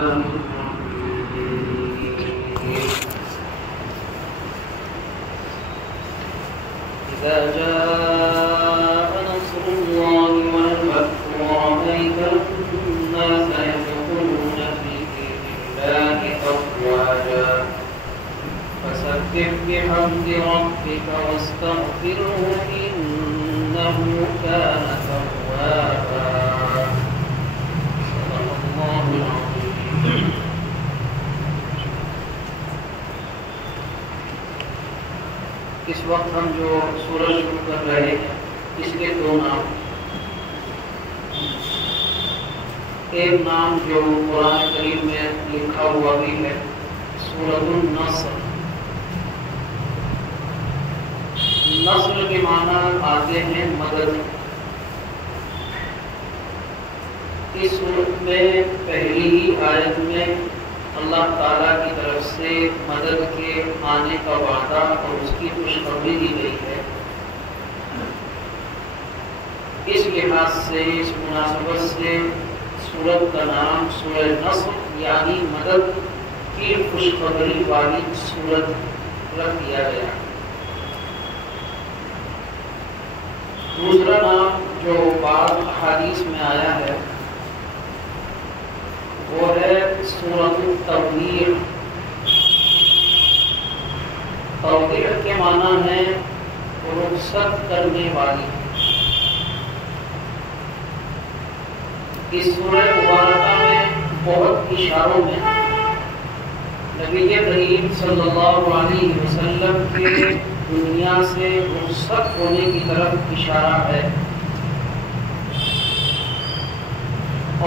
إذا جاء نصر الله والفتح ورأيت الناس يدخلون في دين الله أفواجا فسبح بحمد ربك واستغفره إنه كان توابا. صدق الله العظيم. اس وقت ہم جو سورج شروع کر رہے ہیں اس کے دو نام، ایک نام جو قرآن کریم میں لکھا ہوا بھی ہے سورۃ النصر. نصر کے معنی آتے ہیں مدد. اس سورت میں پہلی ہی آیت میں اللہ تعالیٰ کی طرف سے مدد کے آنے کا وعدہ اور اس کی خوشخبری دی گئی ہے. اس لحاظ سے اس مناسبت سے سورت کا نام سورہ نصر یعنی مدد کی خوشخبری والی سورت رکھ دیا گیا. دوسرا نام جو بعض احادیث میں آیا ہے وہ ہے سورۃ التوبیخ. توبیخ کے معنی ہے رخصت کرنے والی. اس سورہ مبارکہ میں بہت اشاروں میں نبی کریم صلی اللہ علیہ وسلم کے دنیا سے رخصت ہونے کی طرف اشارہ ہے.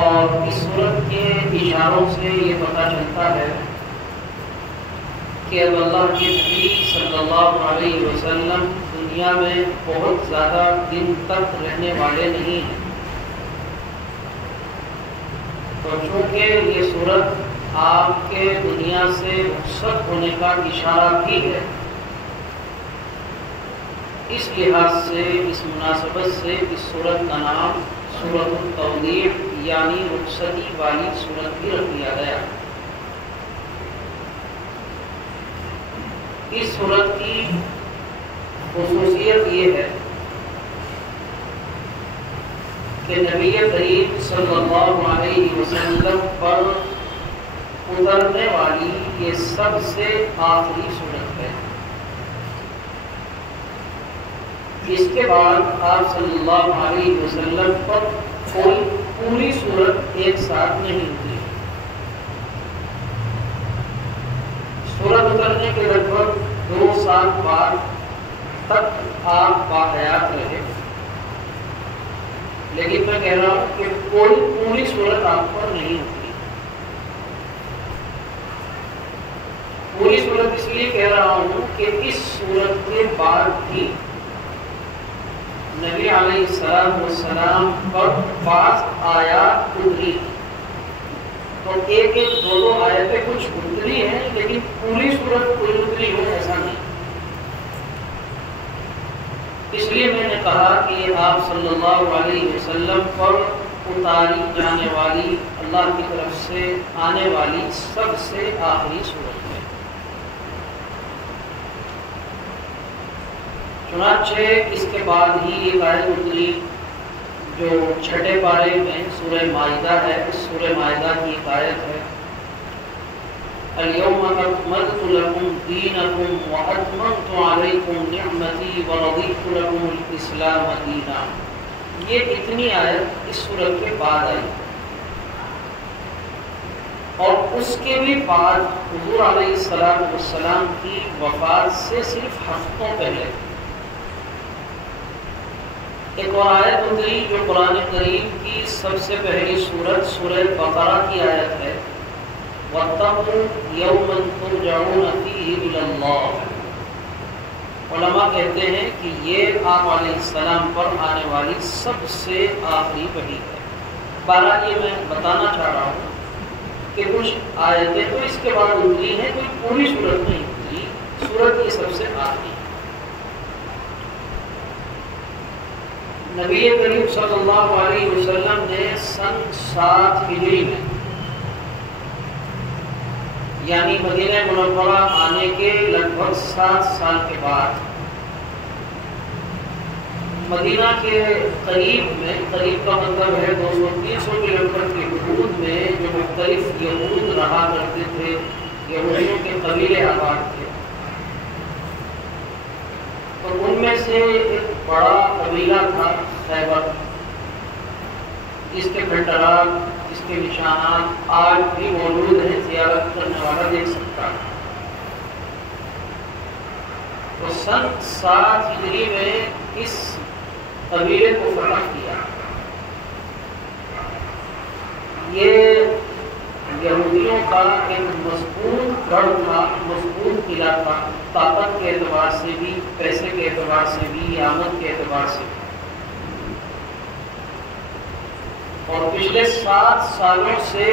اور اس صورت کے اشاروں سے یہ پتہ چلتا ہے کہ اب اللہ کے نبی صلی اللہ علیہ وسلم دنیا میں بہت زیادہ دن تک رہنے والے نہیں ہیں. تو چونکہ یہ صورت آپ کے دنیا سے رخصت ہونے کا اشارہ بھی ہے، اس لحاظ سے اس مناسبت سے اس صورت کا نام سورۃ التوبیخ یعنی رخصتی والی صورت بھی رکھ دیا گیا. اس صورت کی خصوصیت یہ ہے کہ نبی کریم صلی اللہ علیہ وسلم پر اترنے والی یہ سب سے آخری صورت ہے. اس کے بعد آپ صلی اللہ علیہ وسلم پر کوئی پوری صورت ایک ساتھ نہیں اتری. صورت اترنے کے لگ بھگ 2 سال بعد تک آپ باحیات رہے، لیکن میں کہہ رہا ہوں کہ کوئی پوری صورت آپ پر نہیں اتری. پوری صورت اس لیے کہہ رہا ہوں کہ اس صورت کے بعد بھی نبی علیہ السلام پر بعض آیات اتری. تو ایک 2 آیتیں کچھ اتری ہیں لیکن پوری صورت کوئی اتری ہو ایسا نہیں. اس لیے میں نے کہا کہ آپ صلی اللہ علیہ وسلم پر اتاری جانے والی اللہ کی طرف سے آنے والی سب سے آخری صورت ہے. چنانچہ اس کے بعد ہی ایک آیت اتری جو 6 پارے میں سورہ مائدہ ہے. اس سورہ مائدہ کی ایک آیت ہے اليوم اکملت لکم دینکم واتممت علیکم نعمتی ورضیت لکم الاسلام دینا. یہ اتنی آیت اس سورت کے بعد آئی اور اس کے بھی بعد حضور علیہ السلام کی وفات سے صرف ہفتوں پہلے ایک اور آیت اتری جو قرآن کریم کی سب سے پہلی سورت سورہ بقرہ کی آیت ہے وَاتَّقُوا يَوْمًا تُرْجَعُونَ فِيهِ إِلَى اللَّهِ. علماء کہتے ہیں کہ یہ آپ علیہ السلام پر آنے والی سب سے آخری وحی ہے. بہرحال یہ میں بتانا چاہ رہا ہوں کہ کچھ آیتیں تو اس کے بعد اتری ہیں، کوئی پوری صورت نہیں اتری. صورت یہ سب سے آخری. نبی کریم صلی اللہ علیہ وسلم نے سن 7 ہجری میں یعنی مدینہ منورہ آنے کے لگ بھگ 7 سال کے بعد مدینہ کے قریب میں، قریب کا مطلب ہے 200-300 کلومیٹر کی حدود میں جو مختلف یہود رہا کرتے تھے، یہودیوں کے قبیلے آباد تھے، تو ان میں سے ایک بڑا قبیلہ تھا خیبر، اس کے کھنڈرات، اس کے نشانات آج بھی موجود ہیں، زیارت کرنے والا دیکھ سکتا ہے۔ تو سن 7 ہجری میں اس قبیلے کو فتح کیا۔ یہ یہودیوں کا ایک مضبوط گڑھ تھا، مضبوط قلعہ تھا، طاقت کے اعتبار سے بھی، پیسے کے اعتبار سے بھی، آمد کے اعتبار سے بھی۔ اور پچھلے 7 سالوں سے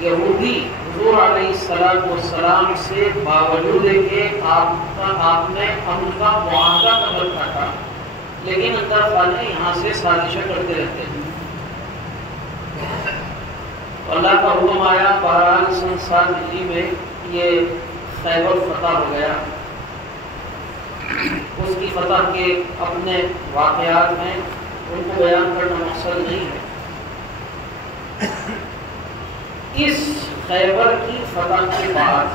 یہودی حضور علیہ السلام سے باوجود کہ آپ نے ان کا معاہدہ کر رکھا تھا، لیکن اندر خانے یہاں سے سازشیں کرتے رہتے ہیں۔ اللہ کا حکم آیا، بہرحال سن 7 ہجری میں یہ خیبر فتح ہو گیا۔ اس کی فتح کے اپنے واقعات ہیں، ان کو بیان کرنا مقصد نہیں ہے۔ اس خیبر کی فتح کے بعد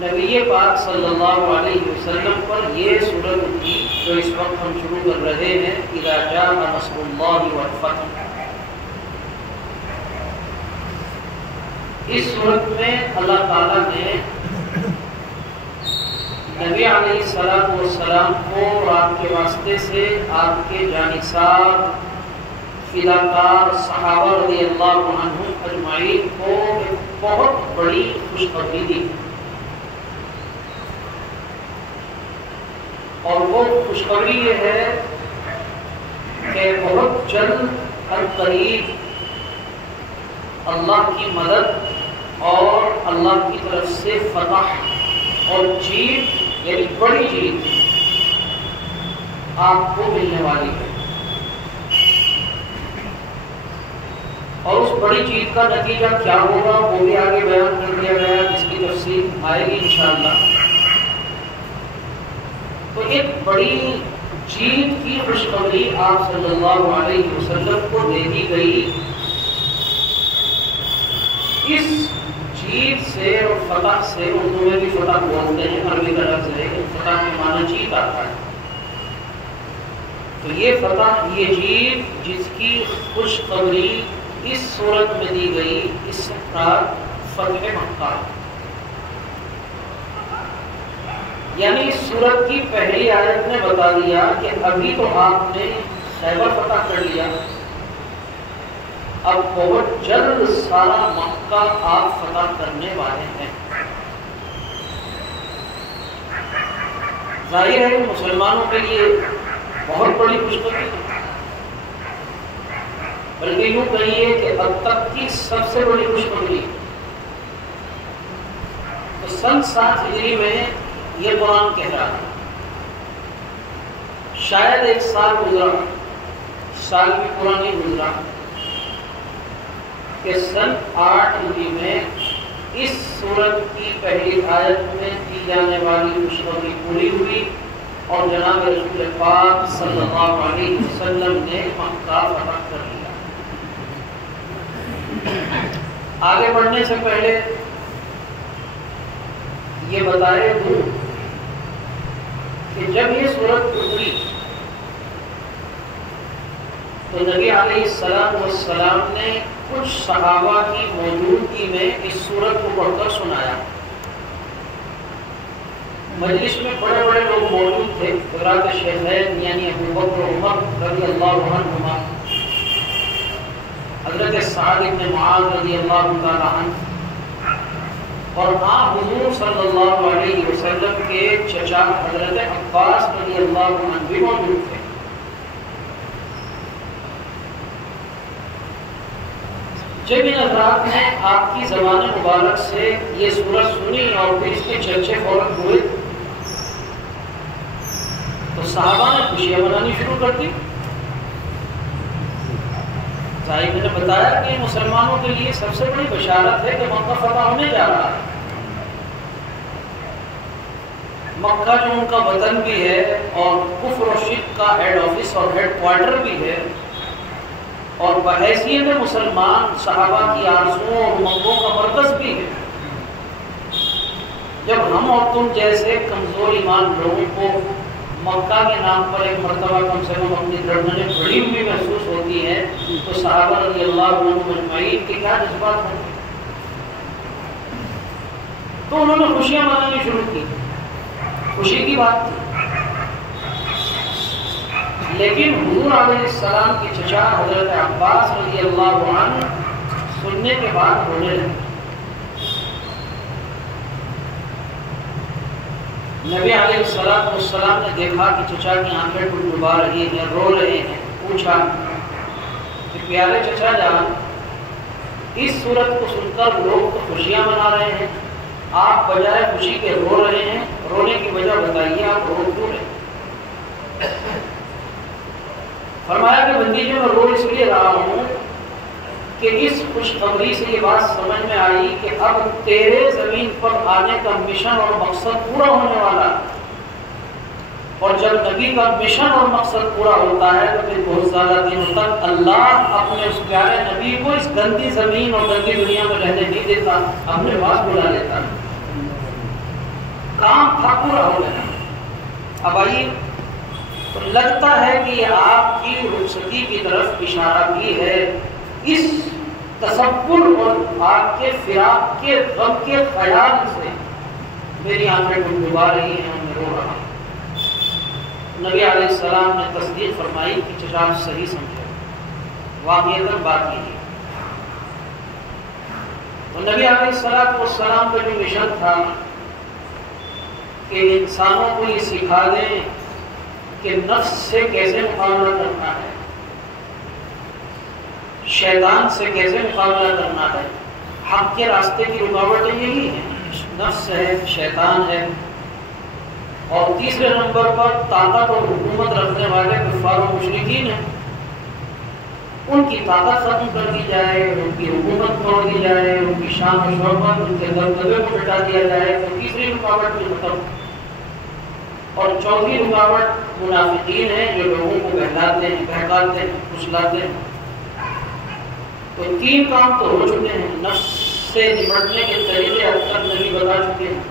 نبی پاک صلی اللہ علیہ وسلم پر یہ سورت اتری جو اس وقت ہم شروع کر رہے ہیں، اذا جاء نصر اللہ والفتح۔ اس صورت میں اللہ تعالیٰ نے نبی علیہ السلام کو آپ کے واسطے سے آپ کے جانثار فداکار صحابہ رضی اللہ عنہم اجمعین کو ایک بہت بڑی خوشخبری دی، اور وہ خوشخبری یہ ہے کہ بہت جلد عنقریب اللہ کی مدد اور اللہ کی طرف سے فتح اور جیت، یعنی بڑی جیت آپ کو ملنے والی ہے۔ اور اس بڑی جیت کا نتیجہ کیا ہوگا وہ بھی آگے بیان کر دیا گیا، جس کی تفصیل آئے گی انشاءاللہ۔ تو ایک بڑی جیت کی خوشخبری آپ صلی اللہ علیہ وسلم کو دے دی گئی۔ اس جیت سے اور فتح سے، اردو میں بھی فتح بولتے ہیں، عربی کا لفظ ہے، فتح کے معنی جیت آتا ہے۔ تو یہ فتح، یہ جیت جس کی خوشخبری اس صورت میں دی گئی، اس کا فتح مکہ، یعنی اس صورت کی پہلی آیت نے بتا دیا کہ ابھی تو آپ نے خیبر فتح کر لیا، اب بہت جلد سارا مکہ آپ فتح کرنے والے ہیں۔ ظاہر ہے مسلمانوں کے لیے بہت بڑی خوشخبری ہے، بلکہ یوں کہیے کہ اب تک کی سب سے بڑی خوشخبری۔ تو سن 7 ہجری میں یہ قرآن کہہ رہا ہے، شاید 1 سال گزرا، سال بھی پورا نہیں گزرا، کہ سن 8 ہجری میں اس سورت کی پہلی آیت میں دی جانے والی خوشخبری پوری ہوئی، اور جناب رسول پاک صلی اللہ علیہ وسلم نے مکہ فتح کر لیا۔ آگے بڑھنے سے پہلے یہ بتائے دوں کہ جب یہ سورت اتری تو نبی علیہ السلام نے کچھ صحابہ کی موجودگی میں اس سورت کو پڑھ کر سنایا۔ مجلس میں بڑے بڑے لوگ موجود تھے، حضرات شیخین یعنی ابو بکر و عمر رضی اللہ عنہما، حضرت سعد بن معاذ رضی اللہ تعالی عنہ، اور آپ حضور صلی اللہ علیہ وسلم کے چچا حضرت عباس رضی اللہ عنہ بھی موجود تھے۔ جب ان حضرات نے آپ کی زبان مبارک سے یہ سورت سنی اور پھر اس کے چرچے فوراً ہوئے، تو صحابہ نے خوشیاں منانی شروع کر دی۔ صاحب نے بتایا کہ مسلمانوں کے لیے سب سے بڑی بشارت ہے کہ مکہ فتح ہونے جا رہا ہے۔ مکہ جو ان کا وطن بھی ہے اور کفر و شرک کا ہیڈ آفس اور ہیڈ کوارٹر بھی ہے، اور بحیثیت مسلمان صحابہ کی آرزوؤں اور امنگوں کا مرکز بھی ہے۔ جب ہم اور تم جیسے کمزور ایمان لوگوں کو مکہ کے نام پر ایک مرتبہ کم سے کم اپنی دھڑکنیں بڑی ہوئی محسوس ہوتی ہیں، تو صحابہ رضی اللہ عنہم اجمعین کے کیا جذبات ہوں گے؟ تو انہوں نے خوشیاں منانی شروع کی، خوشی کی بات تھی۔ لیکن حضور علیہ السلام کی چچا حضرت عباس رضی اللہ عنہ سننے کے بعد رونے لگے۔ نبی علیہ السلام نے دیکھا کہ چچا کی آنکھیں ڈبا رہی ہیں، رو رہے ہیں، پوچھا کہ پیارے چچا جان، اس صورت کو سن کر لوگ تو خوشیاں منا رہے ہیں، آپ بجائے خوشی کے رو رہے ہیں، رونے کی وجہ بتائیے، آپ رو کیوں رہے؟ فرمایا کہ بندی جو میں رو اس لیے رہا ہوں کہ اس خوشخبری سے یہ بات سمجھ میں آئی کہ اب تیرے زمین پر آنے کا مشن اور مقصد پورا ہونے والا ہے، اور جب نبی کا مشن اور مقصد پورا ہوتا ہے تو پھر بہت زیادہ دنوں تک اللہ اپنے اس پیارے نبی کو اس گندی زمین اور گندی دنیا میں رہنے نہیں دیتا، اپنے پاس بلا لیتا۔ کام تھا پورا ہو گیا۔ اب آئیے، تو لگتا ہے کہ یہ آپ کی رخصتی کی طرف اشارہ بھی ہے۔ اس تصور اور آپ کے فراق کے غم کے خیال سے میری آنکھیں ڈبا رہی ہیں اور میں رو رہا ہوں۔ نبی علیہ السلام نے تصدیق فرمائی کہ چچا آپ صحیح سمجھے، واقعتاً بات یہ ہے۔ تو نبی علیہ السلام کا جو مشن تھا کہ انسانوں کو یہ سکھا دیں کہ نفس سے کیسے مقابلہ کرنا ہے، شیطان سے کیسے مقابلہ کرنا ہے، حق کے راستے کی رکاوٹیں یہی ہیں، نفس ہے، شیطان ہے، اور تیسرے نمبر پر طاقت اور حکومت رکھنے والے کفار و مشرکین ہیں۔ ان کی طاقت ختم کر دی جائے، ان کی حکومت توڑ دی جائے، ان کی شان و شوکت، ان کے دبدبے کو مٹا دیا جائے، تو تیسری رکاوٹ بھی ختم۔ اور چوتھی رکاوٹ منافقین ہیں جو لوگوں کو بہلاتے ہیں، بہکاتے ہیں، کھسلاتے ہیں۔ تو تین کام تو ہو چکے ہیں، نفس سے نمٹنے کے طریقے اب تک نبی بتا چکے ہیں،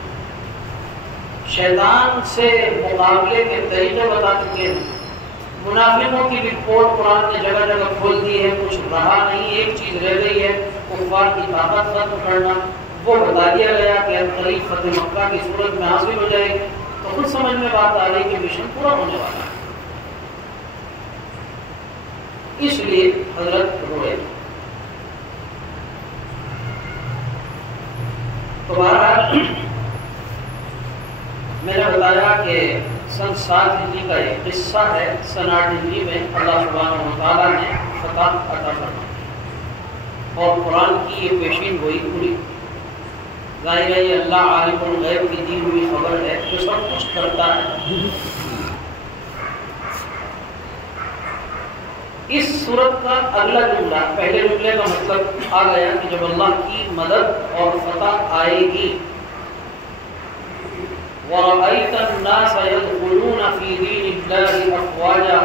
شیطان سے مقابلے کے طریقے بتا چکے ہیں، منافقوں کی بھی پوٹ قرآن نے جگہ جگہ کھول دی ہے، کچھ رہا نہیں، ایک چیز رہ گئی ہے، کفار کی طاقت ختم کرنا، وہ بتا دیا گیا کہ قریب فتح مکہ کی صورت میں حاصل ہو جائے گی۔ تو خود سمجھ میں بات آ رہی کہ مشن پورا ہونے والا ہے، اس لیے حضرت روئے۔ تو بہرحال میں نے بتایا کہ سن 7 ہجری کا ایک قصہ ہے، سن 8 ہجری میں اللہ سبحانہ و تعالیٰ نے فتح عطا فرمائی اور قرآن کی یہ پیشین گوئی پوری۔ ظاہر ہے یہ اللہ عالم الغیب کی دی ہوئی خبر ہے جو سب کچھ کرتا ہے۔ اس صورت کا اگلا جملہ، پہلے جملے کا مطلب آ گیا کہ جب اللہ کی مدد اور فتح آئے گی، وَرَأَيْتَ النَّاسَ يَدْخُلُونَ فِي دِينِ اللَّهِ أَفْوَاجًا،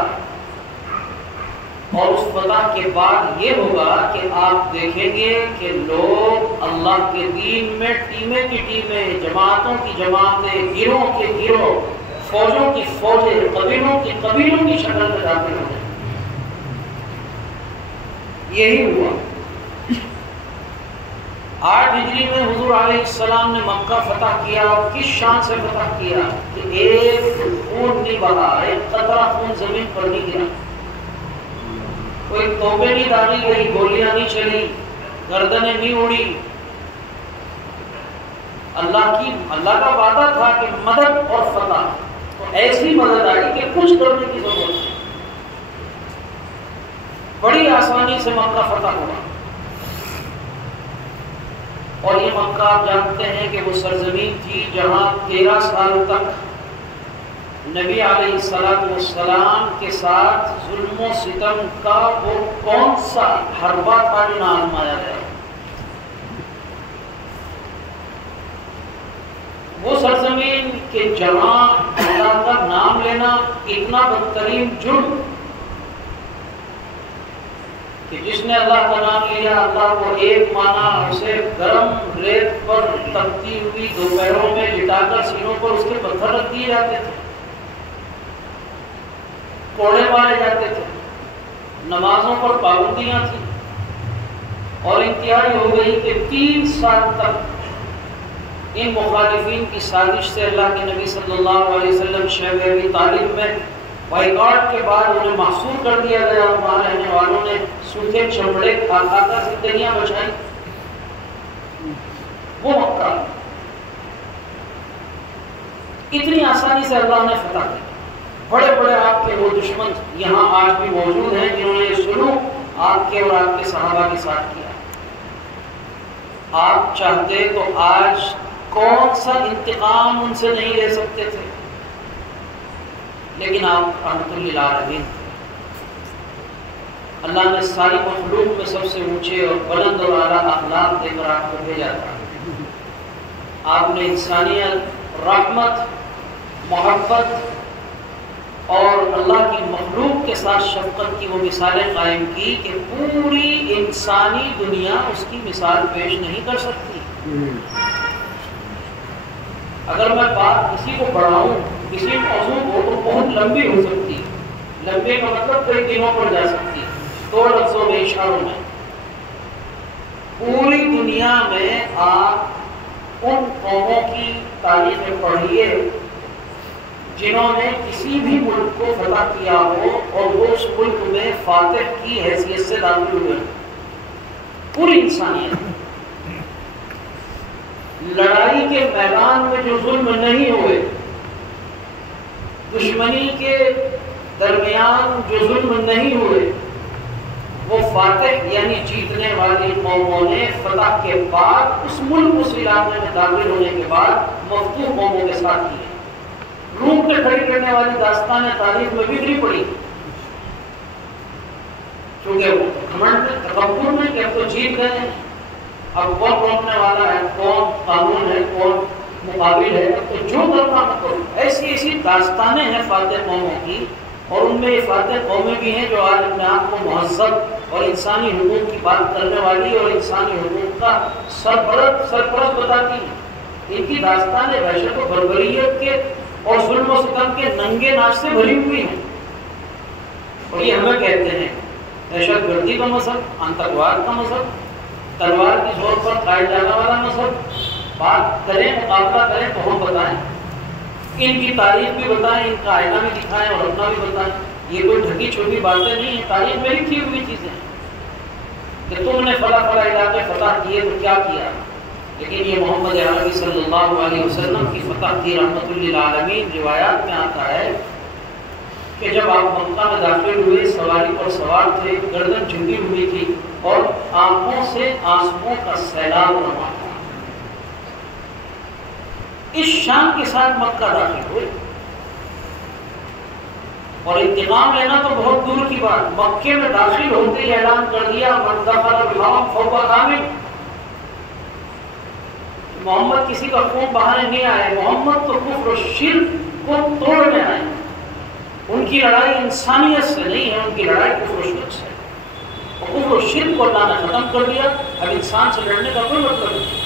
اور اس فتح کے بعد یہ ہوگا کہ آپ دیکھیں گے کہ لوگ اللہ کے دین میں ٹیمیں کی ٹیمیں، جماعتوں کی جماعتیں، گروہ کے گروہ، فوجوں کی فوجیں، قبیلوں کی قبیلوں کی شکل میں داخل ہو جائیں۔ یہی ہوا۔ 8 ہجری میں حضور علیہ السلام نے مکہ فتح کیا، اور کس شان سے فتح کیا کہ ایک خون نہیں بہا، ایک قطرہ خون زمین پر نہیں گرا، کوئی توپیں نہیں داغی گئی، گولیاں نہیں چلی، گردنیں نہیں اڑی۔ اللہ کا وعدہ تھا کہ مدد اور فتح، تو ایسی مدد آئی کہ کچھ کرنے کی ضرورت نہیں، بڑی آسانی سے مکہ فتح ہوا۔ اور یہ مکہ آپ جانتے ہیں کہ وہ سرزمین تھی جہاں 13 سال تک نبی علیہ السلام کے ساتھ ظلم و ستم کا وہ کون سا حربہ تھا جو نہ آزمایا گیا؟ وہ سرزمین کے جہاں اللہ کا نام لینا اتنا بدترین جرم کہ جس نے اللہ کا نام لیا اللہ کو ایک مانا، اسے گرم ریت پر تپتی ہوئی دوپہروں میں لٹا کر سینوں پر اس کے پتھر رکھ دیے جاتے تھے، کوڑے مارے جاتے تھے، نمازوں پر پابندیاں تھیں، اور انتہائی ہو گئی کہ 3 سال تک ان مخالفین کی سازش سے اللہ کے نبی صلی اللہ علیہ وسلم شیب ابی طالب میں بائیکاٹ کے بعد انہیں محصور کر دیا گیا، اور وہاں رہنے والوں نے سوکھے چمڑے کھا کھا کر زندگیاں بچائیں۔ وہ مکہ اتنی آسانی سے اللہ نے فتح کی۔ بڑے بڑے آپ کے وہ دشمن یہاں آج بھی موجود ہیں جنہوں نے یہ سلوک آپ کے اور آپ کے صحابہ کے ساتھ کیا۔ آپ چاہتے تو آج کون سا انتقام ان سے نہیں لے سکتے تھے، لیکن آپ رحمت للعالمین تھے۔ اللہ نے ساری مخلوق میں سب سے اونچے اور بلند اور اعلیٰ اخلاق دے کر آپ کو بھیجا تھا۔ آپ نے انسانیت، رحمت، محبت اور اللہ کی مخلوق کے ساتھ شفقت کی وہ مثالیں قائم کی کہ پوری انسانی دنیا اس کی مثال پیش نہیں کر سکتی۔ اگر میں بات کسی کو بڑھاؤں کسی موضوع کو تو بہت لمبی ہو سکتی ہے، لمبے کا مطلب کئی دنوں پر جا سکتی ہے، 2 لفظوں میں، اشاروں میں۔ پوری دنیا میں آپ ان قوموں کی تاریخیں پڑھیے جنہوں نے کسی بھی ملک کو فتح کیا ہو اور وہ اس ملک میں فاتح کی حیثیت سے داخل ہوئے، پوری انسانیت۔ لڑائی کے میدان میں جو ظلم نہیں ہوئے، دشمنی کے درمیان جو ظلم نہیں ہوئے، وہ فاتح یعنی جیتنے والی قوموں نے فتح کے بعد اس ملک اس علاقے میں داخل ہونے کے بعد مفتوح قوموں کے ساتھ کیے۔ روم پہ کھڑی کرنے والی داستانیں تاریخ میں بکھری پڑی، کیونکہ گھمنڈ میں، تکبر میں کہ اب تو جیت گئے ہیں، اب کون روکنے والا ہے، کون قانون ہے، کون مقابل ہے، اب تو جو کرنا ہے کرو۔ ایسی ایسی داستانیں ہیں فاتح قوموں کی، اور ان میں یہ فاتح قومیں بھی ہیں جو آج اپنے آپ کو مہذب اور انسانی حقوق کی بات کرنے والی اور انسانی حقوق کا سرپرست بتاتی ہیں۔ ان کی داستانیں وحشت و بربریت کے اور ظلم و ستم کے ننگے ناچ سے بھری ہوئی ہیں، اور یہ ہمیں کہتے ہیں دہشت گردی کا مذہب، آتنکواد کا مذہب، تلوار کی زور پر کھائے جانے والا مذہب۔ بات کریں، مقابلہ کریں تو ہم بتائیں، ان کی تاریخ بھی بتائیں، ان کا آئینہ بھی دکھائیں اور اپنا بھی بتائیں۔ یہ کوئی ڈھکی چھوٹی باتیں نہیں ہیں، تاریخ میں لکھی ہوئی چیزیں ہیں کہ تم نے فلاں فلاں علاقے فتح کیے تو کیا کیا، لیکن یہ محمد عربی صلی اللہ علیہ وسلم کی فتح کی رحمت للعالمین۔ روایات میں آتا ہے کہ جب آپ مکہ میں داخل ہوئے، سواری پر سوار تھے، گردن جھکی ہوئی تھی اور آنکھوں سے آنسوؤں کا سیلاب رواں تھا، اس شان کے ساتھ مکہ داخل ہوئے، اور انتقام لینا تو بہت دور کی بات، مکے میں داخل ہوتے ہی اعلان کر دیا من دخل الحرم فهو آمن۔ محمد کسی کا خون بہانے نہیں آئے، محمد تو کفر و شرک کو توڑنے آئے۔ ان کی لڑائی انسانیت سے نہیں ہے، ان کی لڑائی کفر و شرک سے، اور کفر و شرک کو اللہ نے ختم کر دیا۔ اب انسان سے لڑنے کا کوئی مطلب نہیں۔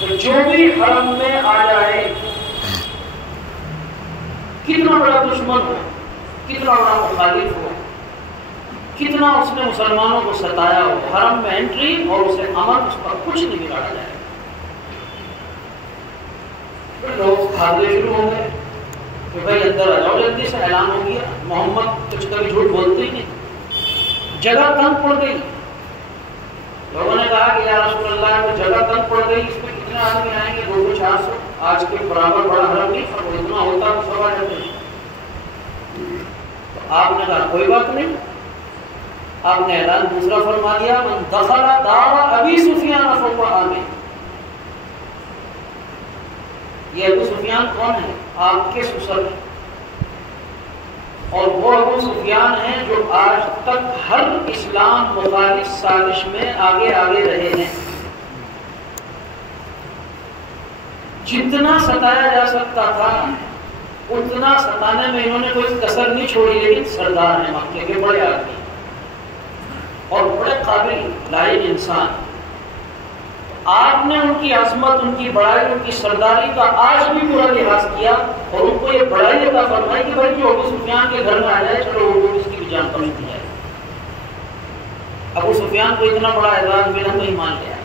تو جو بھی حرم میں آ جائے، کتنا بڑا دشمن ہو، کتنا بڑا مخالف ہو، کتنا اس نے مسلمانوں کو ستایا ہو، حرم میں انٹری اور اسے امن، اس پر کچھ نہیں بگاڑا جائے۔ پھر لوگ بھاگنے شروع ہو گئے کہ بھائی اندر آ جاؤ، جلدی سے اعلان ہو گیا۔ محمد کچھ کبھی جھوٹ بولتے ہی نہیں، جگہ تنگ پڑ گئی۔ لوگوں نے کہا کہ یا رسول اللہ کو جگہ تنگ پڑ گئی، اس میں کتنے آدمی آئیں گے؟ 200-400، آج کے برابر بڑا حرم نہیں، پر اتنا ہوتا تو سب آ جاتے۔ تو آپ نے کہا کوئی بات نہیں، آپ نے اعلان دوسرا فرما دیا من دخل دار ابی سفیان فهو آمن۔ یہ ابو سفیان کون ہے؟ آپ کے سسر، اور وہ ابو سفیان ہیں جو آج تک ہر اسلام مخالف سازش میں آگے رہے ہیں۔ جتنا ستایا جا سکتا تھا اتنا ستانے میں انہوں نے کوئی کسر نہیں چھوڑی، لیکن سردار ہیں مکے کے، بڑے آدمی اور بڑے قابل لائق انسان۔ آپ نے ان کی عظمت، ان کی بڑائی، ان کی سرداری کا آج بھی پورا لحاظ کیا اور ان کو یہ بڑائی عطا فرمائی کہ بھائی جو ابو سفیان کے گھر میں آ جائے چلو وہ اس کی بھی جان بخش دی جائے۔ ابو سفیان کو اتنا بڑا اعزاز ملا تو ایمان لے آئے،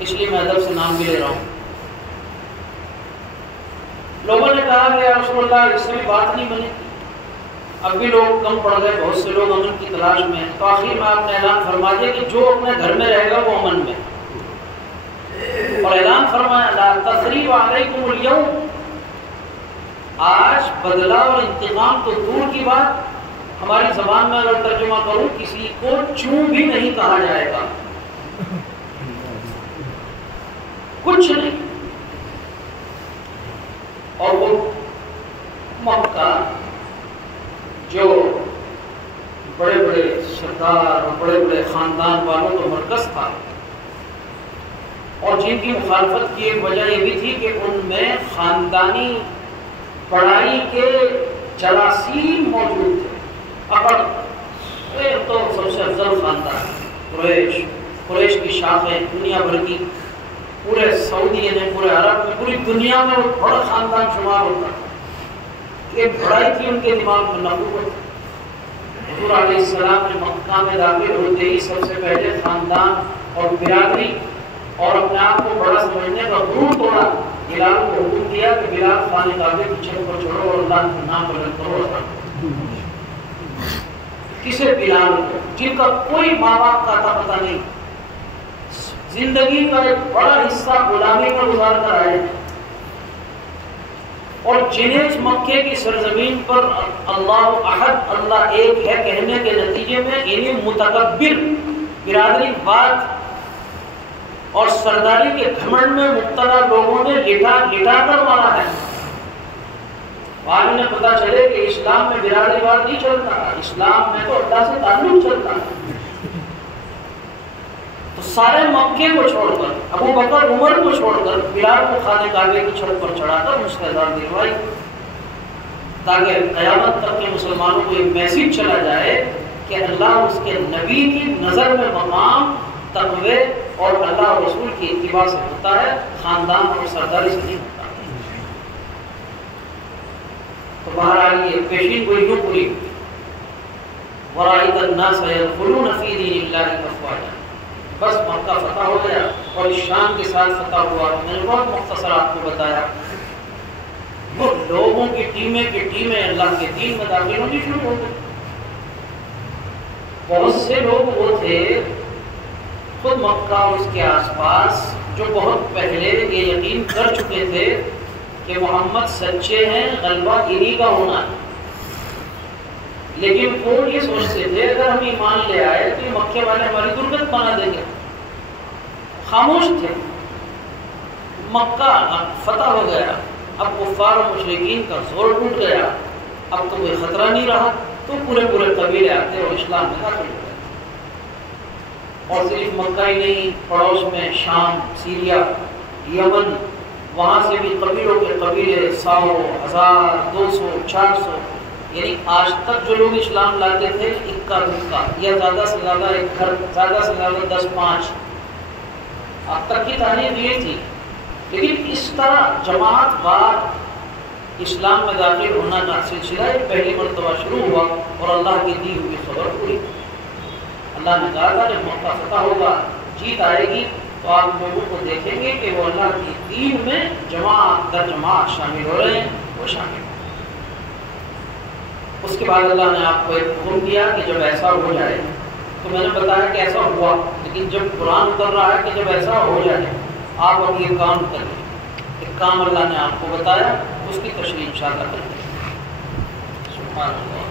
اس لیے میں ادب سے نام بھی لے رہا ہوں۔ لوگوں نے کہا کہ رسول اللہ اس سے بھی بات نہیں بنی، اب بھی لوگ کم پڑ گئے، بہت سے لوگ امن کی تلاش میں ہیں، تو آخر میں آپ نے اعلان فرما دیا کہ جو اپنے گھر میں رہے گا وہ امن میں، اور اعلان فرمایا لا تثریب علیکم اليوم، آج بدلہ اور انتقام تو دور کی بات، ہماری زبان میں اگر ترجمہ کروں کسی کو چوں بھی نہیں کہا جائے گا، کچھ نہیں۔ اور وہ مکہ جو بڑے بڑے سردار اور بڑے بڑے خاندان والوں کا مرکز تھا، اور جن کی مخالفت کی ایک وجہ یہ بھی تھی کہ ان میں خاندانی پڑھائی کے جراثیم موجود تھے۔ تو سب سے افضل خاندان قریش کی شاخیں دنیا بھر کی، پورے سعودی یعنی پورے عرب میں، پوری دنیا میں وہ بڑا خاندان شمار ہوتا تھا۔ ایک بڑائی تھی ان کے دماغ میں، نبوت۔ حضور علیہ السلام نے مکہ میں داخل ہوتے ہی سب سے پہلے خاندان اور برادری اور اپنے آپ کو بڑا سمجھنے کا غرور توڑا۔ بلال کو حکم دیا کہ بلال خانہ کعبے کی چھت پر چڑھو اور اللہ کا نام بلند کرو۔ کسے؟ بلال کو، جن کا کوئی ماں باپ کا تھا پتہ نہیں، زندگی کا ایک بڑا حصہ غلامی میں گزار کر آئے، اور جنہیں مکے کی سرزمین پر اللہ احد، اللہ ایک ہے کہنے کے نتیجے میں انہیں متکبر برادری بات اور سرداری کے گھمنڈ میں مبتلا لوگوں نے لٹا کر مارا ہے۔ بعد میں پتہ چلے کہ اسلام میں برادری بات نہیں چلتا، اسلام میں تو اللہ سے تعلق چلتا ہے۔ تو سارے مکے کو چھوڑ کر، ابو بکر عمر کو چھوڑ کر بلال کو خانہ کعبے کی چھت پر چڑھا کر مستعد دلوائی، تاکہ قیامت تک کے مسلمانوں کو ایک میسج چلا جائے کہ اللہ اس کے نبی کی نظر میں مقام تقوی اور اللہ اور رسول کی اتباع سے ہوتا ہے، خاندان اور سرداری سے نہیں ہوتا۔ تو بہرحال یہ پیشین گوئی یوں پوری وَرَأَيْتَ النَّاسَ يَدْخُلُونَ فِي دِينِ اللَّهِ أَفْوَاجًا، بس مکہ فتح ہو گیا اور اس شان کے ساتھ فتح ہوا۔ میں نے بہت مختصر آپ کو بتایا، وہ لوگوں کی ٹیمیں اللہ کے دین میں داخل ہونی شروع ہو گئی۔ بہت سے لوگ وہ تھے خود مکہ اور اس کے آس پاس جو بہت پہلے یہ یقین کر چکے تھے کہ محمد سچے ہیں، غلبہ انہی کا ہونا ہے، لیکن وہ یہ سوچتے تھے اگر ہم ایمان لے آئے تو یہ مکے والے ہماری درگت بنا دیں گے۔ خاموش تھے۔ مکہ فتح ہو گیا، اب کفار و مشرکین کا زور ٹوٹ گیا، اب تو کوئی خطرہ نہیں رہا، تو پورے قبیلے آتے اور اسلام میں داخل ہو گئے۔ اور صرف مکہ ہی نہیں، پڑوس میں شام، سیریا، یمن، وہاں سے بھی قبیلوں کے قبیلے 100، 1000، 200، 400، یعنی آج تک جو لوگ اسلام لاتے تھے اکا دکا یا زیادہ سے زیادہ ایک گھر، زیادہ سے زیادہ 10-5، اب تک کی تاریخ یہ تھی۔ لیکن اس طرح جماعت وار اسلام میں داخل ہونا کا سلسلہ ایک پہلی مرتبہ شروع ہوا اور اللہ کی دی ہوئی خبر پوری۔ اللہ نے کہا تھا جب مکہ فتح ہوگا، جیت آئے گی، تو آپ لوگوں کو دیکھیں گے کہ وہ اللہ کی دین میں جماعت در جماعت شامل ہو رہے ہیں، وہ شامل۔ اس کے بعد اللہ نے آپ کو ایک حکم دیا کہ جب ایسا ہو جائے، تو میں نے بتایا کہ ایسا ہوا، لیکن جب قرآن اتر رہا ہے کہ جب ایسا ہو جائے آپ اب یہ کام کریں۔ ایک کام اللہ نے آپ کو بتایا، اس کی تشریح انشاءاللہ کریں۔ سبحان اللہ۔